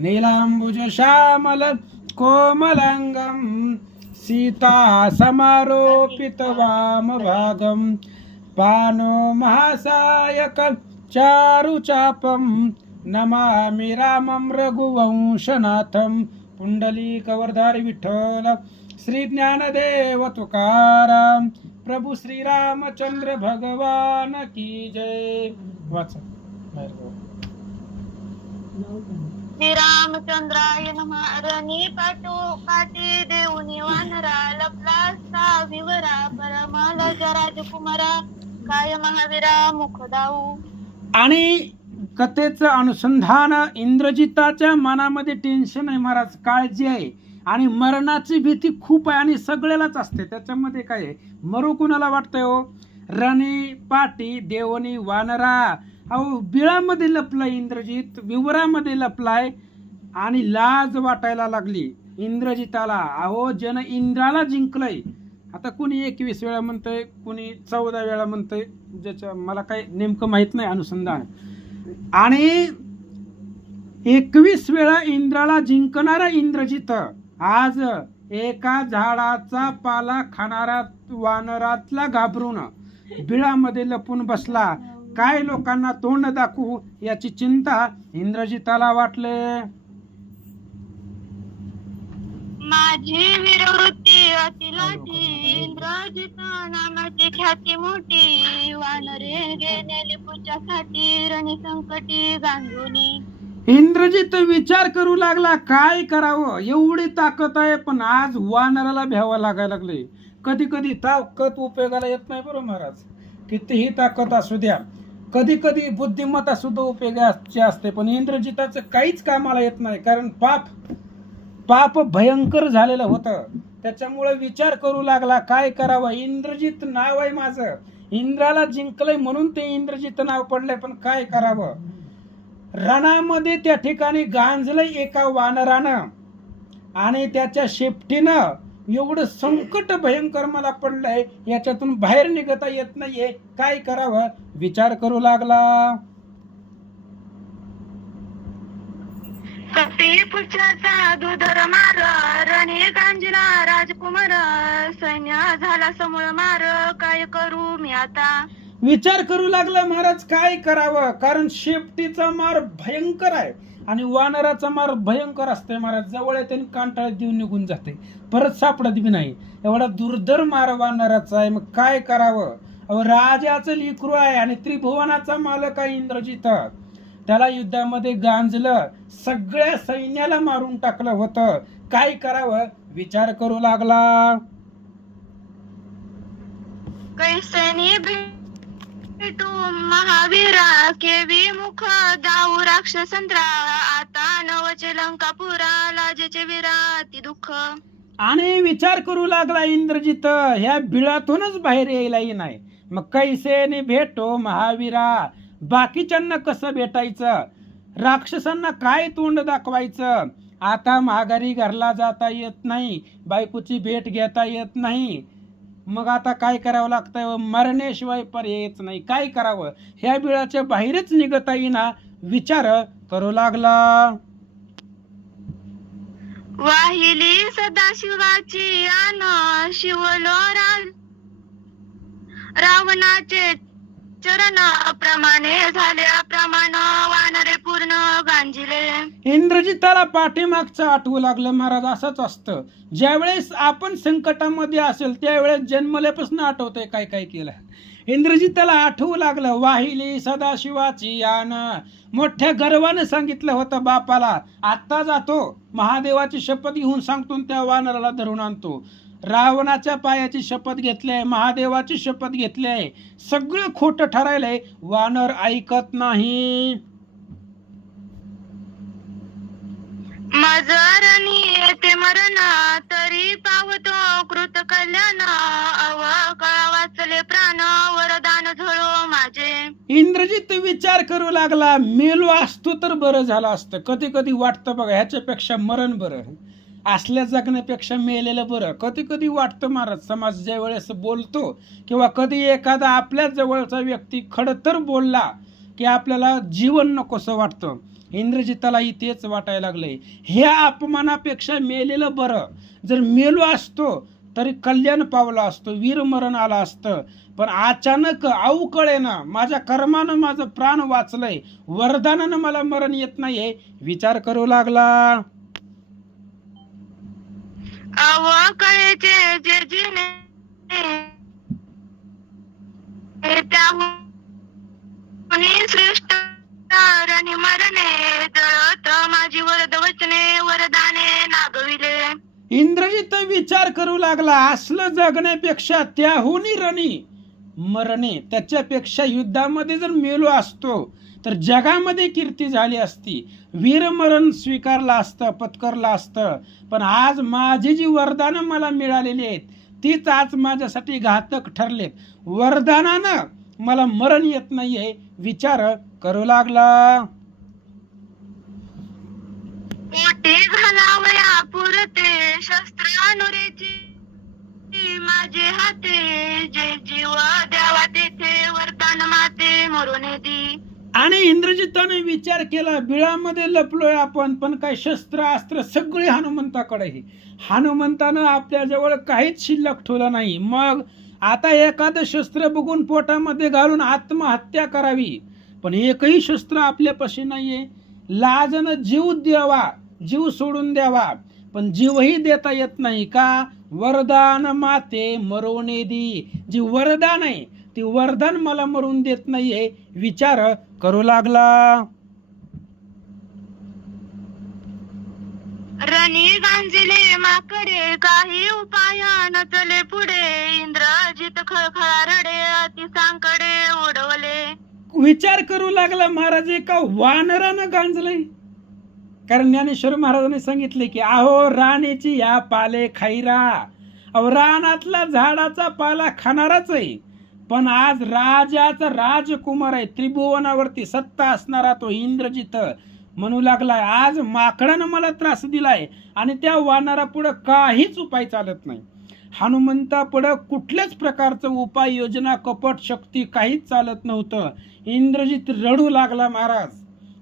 नीलांबुज श्यामल कोमलांगम सीता समारोपित वामभागम पानो महासायक चारुचापम नमामि रामं रघुवंशनाथं पुंडलीकवरधारी विठ्ठल श्री ज्ञानदेव तुकाराम प्रभु श्री रामचंद्र भगवान की जय. वाचा. श्री रामचंद्राय नमः. रणी पाटी देऊनी वानरा लपला सा विवरा परमाला राजकुमारा काय महावीरा मुख दाऊ. आणि कथेचं अनुसंधान इंद्रजिताच्या मनामध्ये टेन्शन आहे महाराज, काळजी आहे आणि मरणाची भीती खूप आहे आणि सगळ्यालाच असते. त्याच्यामध्ये काय आहे, मरू कुणाला वाटतंय हो? रणी पाटी देवनी वानरा, अहो बिळामध्ये लपलाय इंद्रजित, विवरामध्ये लपलाय आणि लाज वाटायला लागली इंद्रजिताला. अहो जन इंद्राला जिंकलंय. आता कुणी 21 वेळा म्हणतंय, कुणी 14 वेळा म्हणतंय, ज्याच्या मला काही नेमकं माहित नाही अनुसंधान. आणि 21 वेळा इंद्राला जिंकणारा इंद्रजित आज एका झाडाचा पाला खाणारा वानरातला घाबरून बिळामध्ये लपून बसला. काय लोकांना तोंड दाखवू याची चिंता इंद्रजिताला वाटले. माझी वीरवृत्ती अतिलाठी इंद्रजित नामाची ख्याती मोठी वानरे गेलेली पूजासाठी रणी संकटी गांधुनी. इंद्रजित विचार करू लागला काय करावं, एवढी ताकद आहे पण आज वानराला भ्यावं लागायला लागले. कधी कधी ताकद उपयोगाला येत नाही बरोबर महाराज, कितीही ताकद असू द्या, कधी कधी बुद्धिमत्ता सुद्धा उपयोगाची असते पण इंद्रजिताचं काहीच कामाला येत नाही. कारण पाप भयंकर झालेलं होतं. त्याच्यामुळे विचार करू लागला काय करावं. इंद्रजित नाव आहे माझं, इंद्राला जिंकलंय म्हणून ते इंद्रजित नाव पडलंय, पण काय करावं. रणामध्ये त्या ठिकाणी गांजलंय एका वानरानं आणि त्याच्या शेपटीनं एवढं संकट भयंकर मला पडलंय, याच्यातून बाहेर निघता येत नाहीये, काय करावं विचार करू लागला. कपिपुत्राचा दुधर मार रणी गांजला राजकुमार सैन्य झाला समूळ मार काय करू मी आता. विचार करू लागला महाराज काय करावं. कारण शेपटीचा मार भयंकर आहे आणि वानराचा मार भयंकर असते महाराज. जवळ येते कांटाळ्यात देऊन निघून जाते, परत सापडत बी नाही. एवढा दुर्धर मार वानराचा आहे. मग काय करावं. राजाचं लेकरू आहे आणि त्रिभुवनाचा मालक आहे इंद्रजित. त्याला युद्धामध्ये गांजलं, सगळ्या सैन्याला मारून टाकलं होतं. काय करावं विचार करू लागला. कैसनी भेटू महावीरा केवी मुख दाऊ राक्षसंत्रा आता नवचे लंकापुरा लाजेचे वीरा अति दुःख. आणि विचार करू लागला इंद्रजित, ह्या बिळातूनच बाहेर यायलाही नाही. मग कैसेने भेटो महावीरा, बाकीच्यांना कसं भेटायचं, राक्षसांना काय तोंड दाखवायचं. आता माघारी घरला जाता येत नाही, बायकोची भेट घेता येत नाही. मग आता काय करावं लागतं, मरण्याशिवाय पर्यायच नाही. काय करावं, ह्या बिळाच्या बाहेरच निघता येईना. विचार करू लागला. वाहिली सदाशिवाची आन शिवलो रावणाचे चरण प्रमाणे झाल्या प्रमाण वानरे पूर्ण गांजिले. इंद्रजिताला पाठीमागचं आठवू लागलं महाराज. असंच असतं, ज्यावेळेस आपण संकटामध्ये असेल त्यावेळेस जन्मल्यापासून आठवतंय काय काय केलं. इंद्रजिताला आठवू लागलं वाहिली सदाशिवाची यान. मोठ्या गर्वाने सांगितलं होतं बापाला, आत्ता जातो महादेवाची शपथ घेऊन सांगतो त्या वानराला धरून आणतो. रावणाच्या पायाची शपथ घेतली आहे, महादेवाची शपथ घेतली आहे, सगळं खोटं ठरायलंय. वानर ऐकत नाही. मजरणी येते मरण तरी पावतो कृत कल्याण अव कळा वाचले प्राण वरदान झळो माझे. इंद्रजित विचार करू लागला, मेलो असतो तर बरं झालं असतं. कधी कधी वाटतं बघा, ह्याच्यापेक्षा मरण बरं, असल्या जगण्यापेक्षा मेलेलं बरं. कधी कधी वाटतं महाराज. समाज ज्या वेळेस बोलतो किंवा कधी एखादा आपल्या जवळचा व्यक्ती खडतर बोलला की आपल्याला जीवन नकोसं वाटतं. इंद्रजितालाही तेच वाटायला लागलंय. ह्या अपमानापेक्षा मेलेलं बरं. जर मेलो असतो तरी कल्याण पावला असतो, वीरमरण आलं असतं. पण अचानक अवकळेनं माझ्या कर्मानं माझं प्राण वाचलंय, वरदानानं मला मरण येत नाहीये. विचार करू लागला. अवकळेचे जे जिने त्याहून श्रेष्ठ रणी मरणे जळत माझी वरद वचने वरदाने नागविले. इंद्रजित विचार करू लागला, असलं जगण्यापेक्षा त्याहूनही रणी मरणे, त्याच्यापेक्षा युद्धामध्ये जर मेलो असतो तर जगामध्ये कीर्ती झाली असती, वीरमरण स्वीकारलं असतं, पत्करलं असतं. पण आज माझी जी वरदानं मला मिळालेली आहेत तीच आज माझ्यासाठी घातक ठरलेत. वरदानानं मला मरण येत नाहीये. विचार करू लागला. पोटी घालावया पुरते शस्त्रानुरेची माझे हाते जे जीव द्यावा तेथे वरदान माते मरून दी. आणि इंद्रजिताने विचार केला, बिळामध्ये लपलोय आपण, पण काय शस्त्र अस्त्र सगळे हनुमंताकडे आहे. हनुमंतानं आपल्याजवळ काहीच शिल्लक ठेवलं नाही. मग आता एखादं शस्त्र बघून पोटामध्ये घालून आत्महत्या करावी, पण एकही शस्त्र आपल्यापाशी नाहीये. लाजनं जीव द्यावा, जीव सोडून द्यावा, पण जीवही देता येत नाही. का? वरदान माते मरोने दी. जी वरदान आहे ती वरदान मला मरून देत नाहीये. विचार करू लागला. रणी गांजिले माकडे काही उपाय नचले पुढे इंद्रजित खळखळा रडे अति सांकडे उडवले. विचार करू लागला महाराज, एका वानरानं गांजलंय. कारण ज्ञानेश्वर महाराजांनी सांगितले की अहो राणीची या पाले खाईरा. अहो रानातला झाडाचा पाला खाणाराच आहे, पण आज राजाचा राजकुमार आहे, त्रिभुवनावरती सत्ता असणारा तो इंद्रजित म्हणू लागलाय आज माकडानं मला त्रास दिलाय आणि त्या वानरापुढं काहीच उपाय चालत नाही. हनुमंतापुढं कुठल्याच प्रकारचं उपाय योजना कपट शक्ती काहीच चालत नव्हतं. इंद्रजित रडू लागला. महाराज,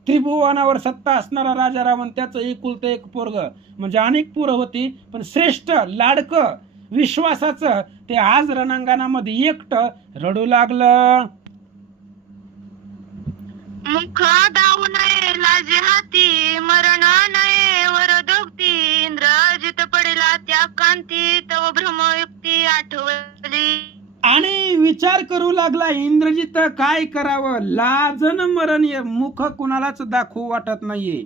त्रिभुवनावर सत्ता असणारा राजा रावण, त्याचं एकुलतं एक पोरग, म्हणजे अनेक पोरं होती, पण श्रेष्ठ लाडकं विश्वासाचं ते आज रणांगणामध्ये एकटं रडू लागलं. मुख दाऊ नये लाजे हाती मरण नये वरदोक्ती इंद्रजित पडेला त्या कांती तव भ्रमयुक्ती आठवली. आणि विचार करू लागला इंद्रजित, काय करावं? लाजन मरण मुख कुणालाच दाखवू वाटत नाहीये,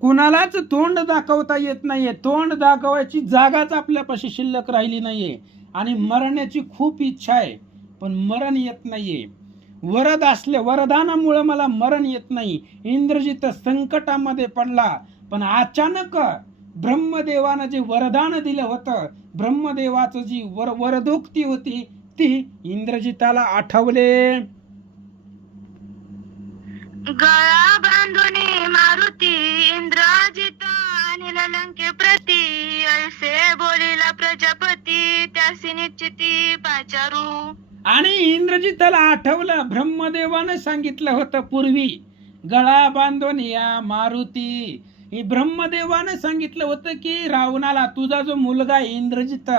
कुणालाच तोंड दाखवता येत नाहीये, तोंड दाखवायची जागाच आपल्यापाशी शिल्लक राहिली नाहीये. आणि मरण्याची खूप इच्छा आहे पण मरण येत नाहीये. वरदानामुळे मला मरण येत नाही. इंद्रजित संकटामध्ये पडला, पण अचानक ब्रह्मदेवानं जे वरदान दिलं होतं, ब्रह्मदेवाचं जी वरदोक्ती होती ती इंद्रजिताला आठवले. गळा बांधून मारुती इंद्रजित अनिल लंके प्रती ऐसे बोलिला प्रजापती त्यासी निश्चिती पाचारू. आणि इंद्रजिताला आठवलं ब्रह्मदेवानं सांगितलं होतं पूर्वी, गळा बांधून या मारुती. हे ब्रह्मदेवानं सांगितलं होतं की रावणाला तुझा जो मुलगा आहे इंद्रजित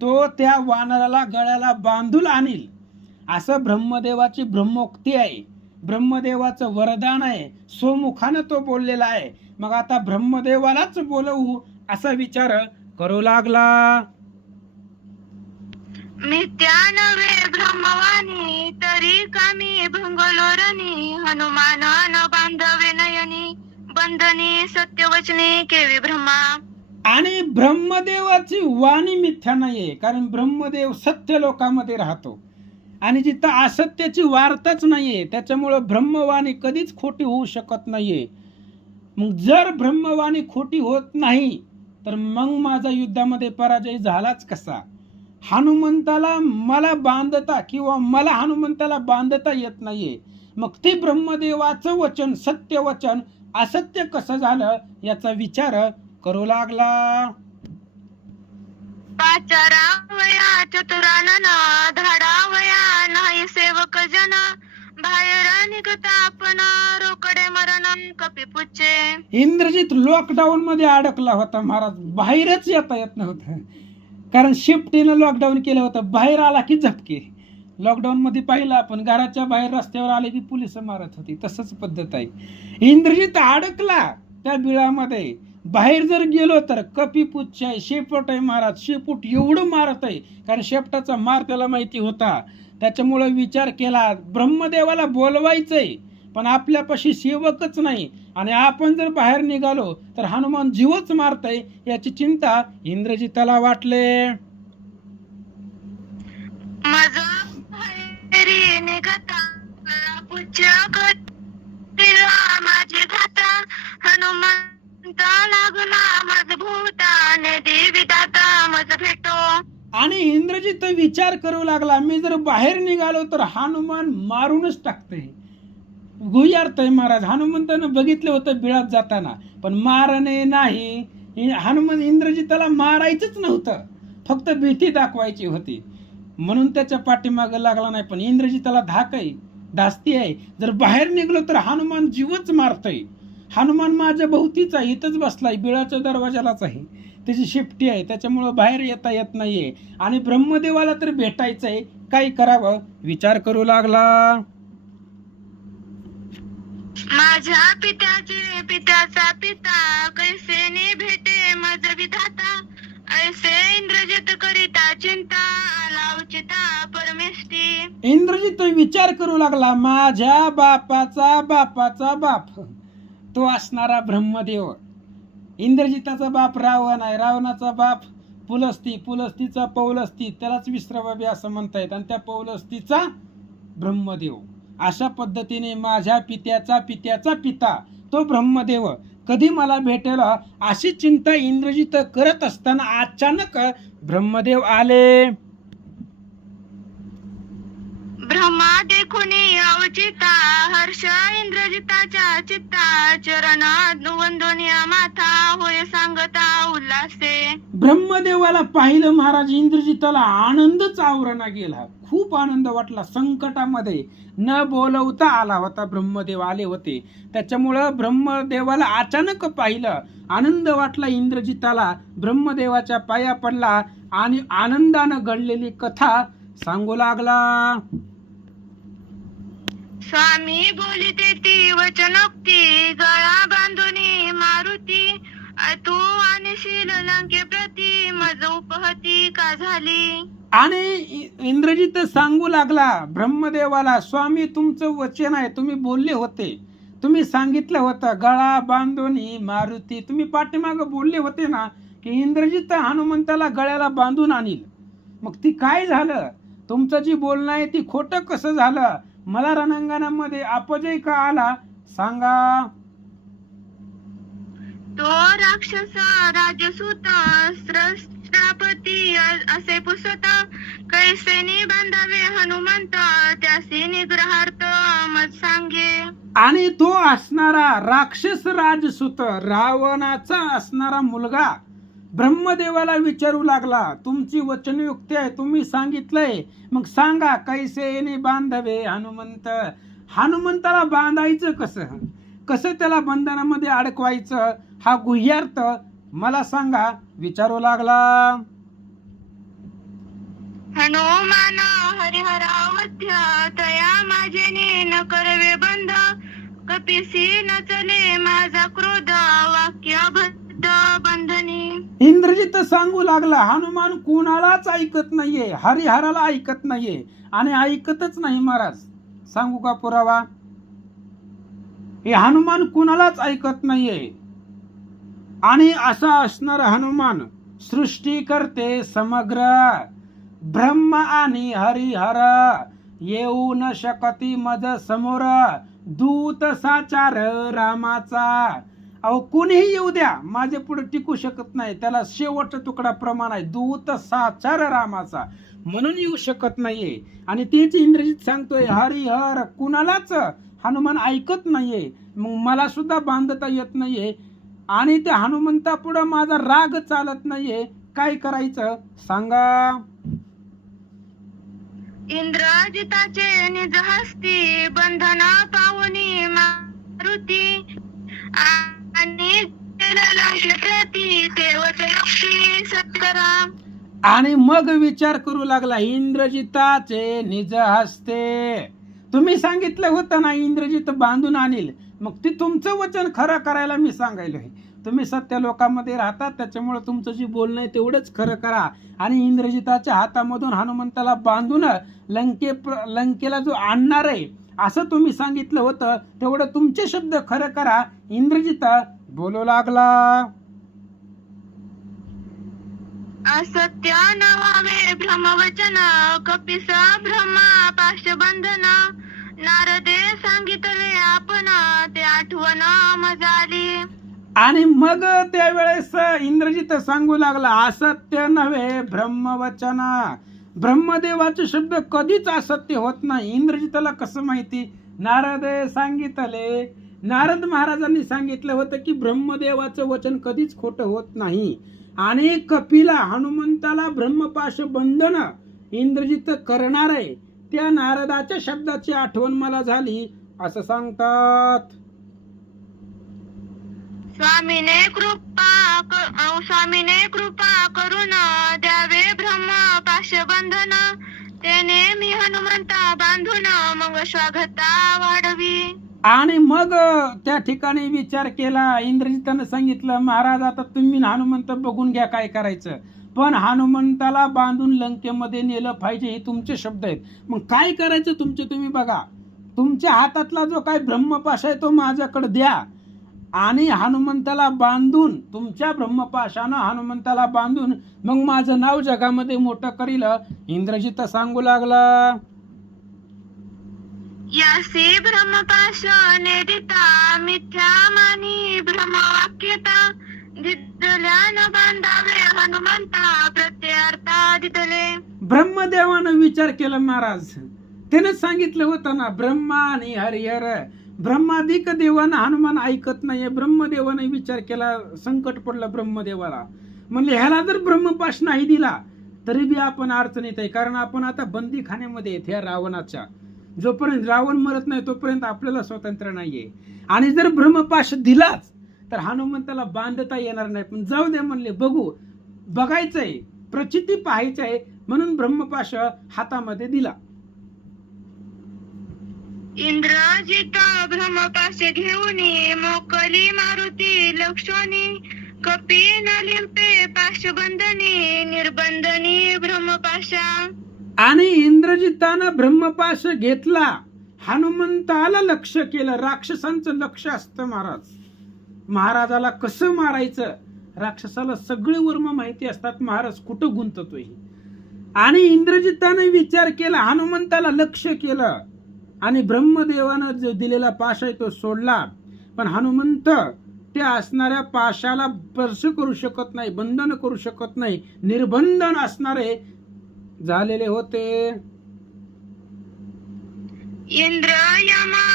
तो त्या वानराला गळ्याला बांधून आणील, असं ब्रह्मदेवाची ब्रह्मोक्ती आहे, ब्रह्मदेवाचं वरदान आहे. स्वमुखानं तो बोललेला आहे. मग आता ब्रह्मदेवालाच बोलवू असा विचार करू लागला. मिथ्या नव्हे ब्रह्मवाणी तरी कामी भंगलोरणी हनुमान न बांधवे नयनी बंधनी सत्यवचनी केवी ब्रह्मा. आणि ब्रह्मदेवाची वाणी मिथ्या नाहीये, कारण ब्रह्मदेव सत्य लोकामध्ये राहतो आणि जिथं असत्याची वार्ताच नाहीये, त्याच्यामुळं ब्रह्मवाणी कधीच खोटी होऊ शकत नाहीये. मग जर ब्रह्मवाणी खोटी होत नाही तर मग माझा युद्धामध्ये पराजय झालाच कसा? हनुमंताला मला बांधता किंवा मला हनुमंताला बांधता येत नाहीये, मग ते ब्रह्मदेवाचं वचन सत्य वचन असत्य कसं झालं याचा विचार करू लागला. पाचारावया चतुरानन धाडावया नाही सेवक जन बाहेर निघता आपण रोकडे मरण कपिपुच्चे. इंद्रजित लॉकडाऊन मध्ये अडकला होता महाराज, बाहेरच येता येत नव्हतं, कारण शिफ्टीनं लॉकडाऊन केलं होतं. बाहेर आला की झपके. लॉकडाऊन मध्ये पाहिलं आपण, घराच्या बाहेर रस्त्यावर आले की पोलिस मारत होती, तसंच पद्धत आहे. इंद्रजित अडकला त्या बिळामध्ये. बाहेर जर गेलो तर कपिपुच्छ आहे, शेपूट आहे महाराज. शेपूट एवढं मारत आहे, कारण शेपटाचा मार त्याला माहिती होता. त्याच्यामुळे विचार केला ब्रह्मदेवाला बोलवायचंय, पण आपल्यापाशी सेवकच नाही, आणि आपण जर बाहेर निघालो तर हनुमान जीवच मारतय, याची चिंता इंद्रजिताला वाटले. माझा बाहेरी निघता पुच्छ माझे घाता. हनुमंत लागला माझ भूता ने देवी दाता मज भेटो. आणि इंद्रजित विचार करू लागला, मी जर बाहेर निघालो तर हनुमान मारूनच टाकते. गुह्यार्थ आहे महाराज. हनुमंतानं बघितलं होतं बिळात जाताना, पण मारणे नाही. हनुमान इंद्रजिताला मारायचंच नव्हतं, फक्त भीती दाखवायची होती, म्हणून त्याच्या पाठीमागं लागला नाही. पण इंद्रजिताला धाक आहे, धास्ती आहे. जर बाहेर निघलो तर हनुमान जीवच मारतय. हनुमान माझ्या भोवतीच आहे, इथंच बसलाय, बिळाच्या दरवाजालाच आहे. त्याची शिफ्टी आहे, त्याच्यामुळं बाहेर येता येत नाहीये. आणि ब्रह्मदेवाला तर भेटायचंय, काय करावं विचार करू लागला. माझ्या पित्याचे पित्याचा पिता कैसेने भेटे मज विधाता. ऐसे इंद्रजित करिता चिंता आला उचिता परमेष्टी. इंद्रजित विचार करू लागला, माझ्या बापाचा बापाचा बाप तो असणारा ब्रह्मदेव. इंद्रजिताचा बाप रावण आहे, रावणाचा बाप पुलस्ती, पुलस्तीचा पौलस्ती, त्यालाच विश्रवाबी असं म्हणतायत, आणि त्या पौलस्तीचा ब्रह्मदेव. अशा पद्धतीने माझ्या पित्याचा पित्याचा पिता तो ब्रह्मदेव कधी मला भेटेल अशी चिंता इंद्रजित करत असताना अचानक ब्रह्मदेव आले. ब्रह्मा देखून अवचिता हर्ष इंद्रजिताच्या चित्ता. चरण वंदनीय माथा होय सांगता उल्हासे. ब्रह्मदेवाला पाहिलं महाराज, इंद्रजिताला आनंदच आवरणा गेला. खूप आनंद वाटला. संकटामध्ये न बोलवता आला होता ब्रह्मदेव, आले होते. त्याच्यामुळं ब्रह्मदेवाला अचानक पाहिलं, आनंद वाटला इंद्रजिताला. ब्रह्मदेवाच्या पाया पडला आणि आनंदानं घडलेली कथा सांगू लागला. स्वामी बोलिते ती वचनोक्ती गळा बांधुनी मारुती. तू आणि शील लंके प्रती मज उपहती का झाली. आणि इंद्रजित सांगू लागला ब्रह्मदेवाला, स्वामी तुमचं वचन आहे, तुम्ही बोलले होते, तुम्ही सांगितलं होतं गळा बांधुनी मारुती. तुम्ही पाठीमाग बोलले होते ना की इंद्रजित हनुमंताला गळ्याला बांधून आणील. मग ती काय झालं? तुमचं जी बोलणं आहे ती खोटं कसं झालं? मला रणांगणामध्ये अपजय का आला सांगा. तो राक्षस राजसूत स्रष्टापती असे पुसत. कैसेनी बांधावे हनुमंत त्यासी निग्रहार्थ मत सांगे. आणि तो असणारा राक्षस राजसूत, रावणाचा असणारा मुलगा ब्रह्मदेवाला विचारू लागला, तुमची वचनयुक्ती आहे, तुम्ही सांगितलंय, मग सांगा कैसेने बांधावे हनुमंत. हनुमंताला बांधायचं कसं, कसं त्याला बंधनामध्ये अडकवायचं, हा गुह्यार्थ मला सांगा विचारू लागला. हनुमान हरिहरावध्य तया माझे न करवे बंध. कपिसी न चले माझा क्रोध वाक्यबद्ध बंधनी. इंद्रजित सांगू लागला, हनुमान कुणालाच ऐकत नाहीये, हरिहराला ऐकत नाहीये, आणि ऐकतच नाही महाराज. सांगू का पुरावा? हे हनुमान कुणालाच ऐकत नाहीये. आणि असा असणार हनुमान सृष्टी करते समग्र. ब्रह्म आणि हरिहर येऊ न शकती मज समोर. दूत साचार रामाचा. अहो कुणीही येऊ द्या, माझे पुढे टिकू शकत नाही, त्याला शेवटचा तुकडा प्रमाण आहे, दूत साचार रामाचा, म्हणून येऊ शकत नाहीये. आणि तेच इंद्रजित सांगतोय, हरिहर कुणालाच हनुमान ऐकत नाहीये, मग मला सुद्धा बांधता येत नाहीये, आणि त्या हनुमंता पुढे माझा राग चालत नाहीये, काय करायचं सांगा. इंद्रजिताचे निज हस्ती बंधन पावनी मारुती आणि प्रती देवते लक्ष्मी सत्करा. आणि मग विचार करू लागला इंद्रजिताचे निज हस्ते. तुम्ही सांगितलं होतं ना इंद्रजित बांधून आणील, मग ती तुमचं वचन खरं करायला मी सांगायलोय. तुम्ही सत्य लोकांमध्ये राहतात त्याच्यामुळे तुमचं जे बोलणं आहे तेवढंच खरं करा. आणि इंद्रजिताच्या हातामधून हनुमंताला बांधून लंकेला जो आणणार आहे असं तुम्ही सांगितलं होतं, तेवढं तुमचे शब्द खरं करा. इंद्रजित बोलू लागला, असत्य नवावे भ्रमवचन कपिसा भ्रमा पाशबंधन नारदे सांगितले आपण ते आठवण मजाली. आणि मग त्यावेळेस इंद्रजित सांगू लागला, असत्य नव्हे ब्रह्मवचन. ब्रह्मदेवाचे शब्द कधीच असत्य होत नाही. इंद्रजिताला कसं माहिती? नारदे सांगितले. नारद महाराजांनी सांगितलं होतं की ब्रह्मदेवाचं वचन कधीच खोटं होत नाही. आणि कपिला हनुमंताला ब्रह्मपाश बंधन इंद्रजित करणार आहे, त्या नारदाच्या शब्दाची आठवण मला झाली असं सांगतात. स्वामीने कृपा करून द्यावे ब्रह्म पाशबंधन त्याने मी हनुमंता बांधून मग स्वागता वाढवी. आणि मग त्या ठिकाणी विचार केला. इंद्रजितानं सांगितलं, महाराज आता तुम्ही हनुमंत बघून घ्या काय करायचं, पण हनुमंताला बांधून लंकेमध्ये नेलं पाहिजे हे तुमचे शब्द आहेत. मग काय करायचं तुमचे तुम्ही बघा. तुमच्या हातातला जो काय ब्रह्मपाश आहे तो माझ्याकडे द्या आणि हनुमंताला बांधून, तुमच्या ब्रह्मपाशानं हनुमंताला बांधून मग माझं नाव जगामध्ये मोठं करील. इंद्रजित सांगू लागला, यासी ब्रह्मपाश नेदिता मिथ्या मानी ब्रह्मवाक्यता दिदल्या न बांधावे हनुमंता प्रत्यर्था दिदले. ब्रह्मदेवानं विचार केला महाराज. त्यानं सांगितलं होतं ना ब्रह्मा आणि हरिहर. ब्रह्माधिक देवानं हनुमान ऐकत नाहीये. ब्रह्मदेवाने विचार केला, संकट पडलं ब्रह्मदेवाला. म्हणले ह्याला जर ब्रह्मपाश नाही दिला तरी बी आपण अडचणीत आहे, कारण आपण आता बंदीखान्यामध्ये आहेत ह्या रावणाच्या. जोपर्यंत रावण मरत नाही तोपर्यंत आपल्याला स्वातंत्र्य नाहीये. आणि जर ब्रह्मपाश दिलाच तर हनुमंताला बांधता येणार नाही. पण जाऊ दे म्हणले, बघायचंय, प्रचिती पाहायची आहे, म्हणून ब्रह्मपाश हातामध्ये दिला. इंद्रजित ब्रह्मपाश घेऊन मोकली मारुती लक्ष्मणी कपी न लिंपे पाशबंधनी निर्बंधनी ब्रह्मपाशा. आणि इंद्रजितानं ब्रह्मपाश घेतला, हनुमंताला लक्ष केलं. राक्षसांचं लक्ष असतं महाराजाला कसं मारायचं. राक्षसाला सगळे वर्म माहिती असतात, महाराज कुठं गुंततोय. आणि इंद्रजिताने विचार केला, हनुमंताला लक्ष केलं आणि ब्रह्मदेवानं जो दिलेला पाश आहे तो सोडला. पण हनुमंत त्या असणाऱ्या पाशाला स्पर्श करू शकत नाही, बंधन करू शकत नाही, निर्बंधन असणारे झालेले होते. इंद्र यमा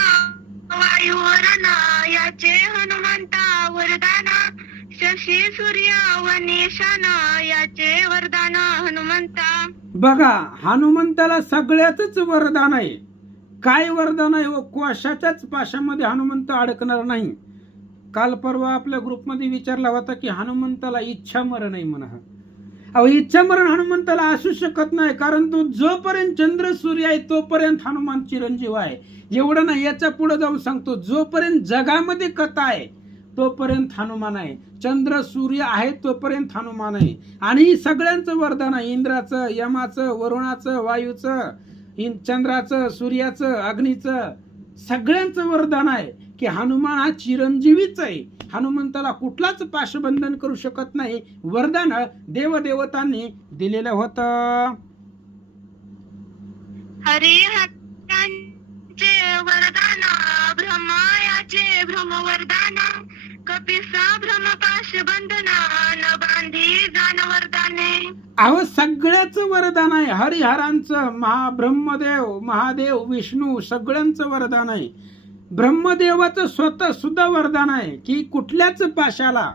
वायुवरण याचे हनुमंता वरदान शशी सूर्य व निशान याचे वरदान हनुमंता. बघा, हनुमंताला सगळ्याच वरदान आहे. काय वरदान आहे? व कोशाच्याच पाशामध्ये हनुमंत अडकणार नाही. काल परवा आपल्या ग्रुपमध्ये विचारला होता की हनुमंताला इच्छा मरण आहे म्हणा. अहो, इच्छा मरण हनुमंताला असू शकत नाही, कारण तो जोपर्यंत चंद्र सूर्य आहे तोपर्यंत हनुमान चिरंजीव आहे. एवढं नाही, याच्या पुढे जाऊन सांगतो, जोपर्यंत जगामध्ये कथा आहे तोपर्यंत हनुमान आहे. चंद्र सूर्य आहे तोपर्यंत हनुमान आहे. आणि सगळ्यांचं वरदान आहे, इंद्राचं, यमाचं, वरुणाचं, वायूचं, चंद्राचं, सूर्याचं, अग्नीचं, सगळ्यांचं वरदान आहे की हनुमान हा चिरंजीवीच आहे. हनुमंताला कुठलाच पाशबंधन करू शकत नाही. वरदान देवदेवतांनी दिलेलं होतं. हरिहरांचे वरदान ब्रह्मायाचे ब्रह्मवरदान कपिसा ब्रह्मपाश बंधन न बांधी जान वरदाने. अहो, सगळ्याच वरदान आहे. हरिहरांचं, ब्रह्मदेव, महादेव, विष्णू सगळ्यांचं वरदान आहे. ब्रह्मदेवाचं स्वतः सुद्धा वरदान आहे की कुठल्याच पाशाला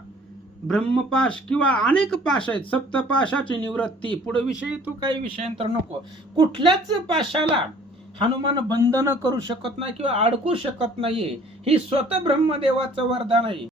ब्रह्मपाश किंवा अनेक पाश आहेत, सप्तपाशाची निवृत्ती, पुढे विषय तो काही विषयांतर नको. कुठल्याच पाशाला हनुमान बंधन करू शकत नाही किंवा अडकू शकत नाहीये. ही स्वतः ब्रह्मदेवाचं वरदान आहे.